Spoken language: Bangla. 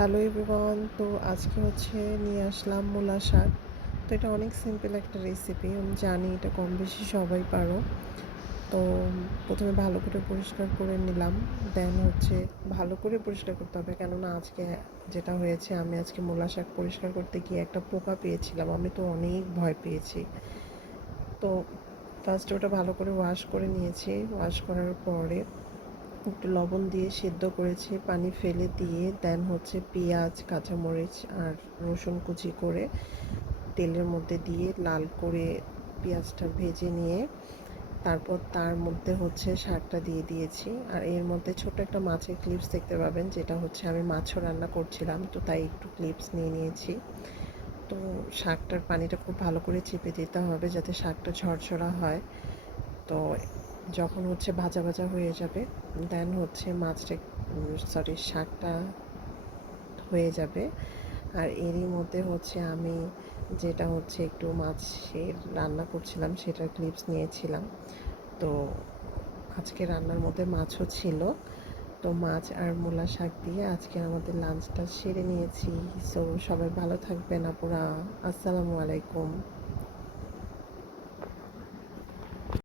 হ্যালো এভরিওয়ান তো আজকে হচ্ছে নিয়ে আসলাম মূলা শাক। তো এটা অনেক সিম্পল একটা রেসিপি আমি জানি এটা কম বেশি সবাই পারো। তো প্রথমে ভালো করে পরিষ্কার করে নিলাম দেন হচ্ছে ভালো করে পরিষ্কার করতে হবে। কেননা আজকে যেটা হয়েছে, আমি আজকে মূলা শাক পরিষ্কার করতে গিয়ে একটা পোকা পেয়েছিলাম, আমি তো অনেক ভয় পেয়েছি। তো ফার্স্ট ওটা ভালো করে ওয়াশ করে নিয়েছি। ওয়াশ করার পরে একটু লবণ দিয়ে সেদ্ধ করেছি, পানি ফেলে দিয়ে দেন হচ্ছে পেঁয়াজ, কাঁচামরিচ আর রসুন কুচি করে তেলের মধ্যে দিয়ে লাল করে পেঁয়াজটা ভেজে নিয়ে তারপর তার মধ্যে হচ্ছে শাকটা দিয়ে দিয়েছি। আর এর মধ্যে ছোট একটা মাছের ক্লিপস দেখতে পাবেন, যেটা হচ্ছে আমি মাছও রান্না করছিলাম, তো তাই একটু ক্লিপস নিয়ে নিয়েছি। তো শাকটার পানিটা খুব ভালো করে চেপে দিতে হবে যাতে শাকটা ঝরঝরা হয়। তো যখন হচ্ছে ভাজা ভাজা হয়ে যাবে দেন হচ্ছে মাছটা সরি শাকটা হয়ে যাবে। আর এরই মধ্যে হচ্ছে আমি যেটা হচ্ছে একটু মাছের রান্না করছিলাম, সেটার ক্লিপস নিয়েছিলাম। তো আজকে রান্নার মধ্যে মাছও ছিল। তো মাছ আর মূলা শাক দিয়ে আজকে আমাদের লাঞ্চটা সেরে নিয়েছি। সো সবাই ভালো থাকবেন আপুরা। আসসালামু আলাইকুম।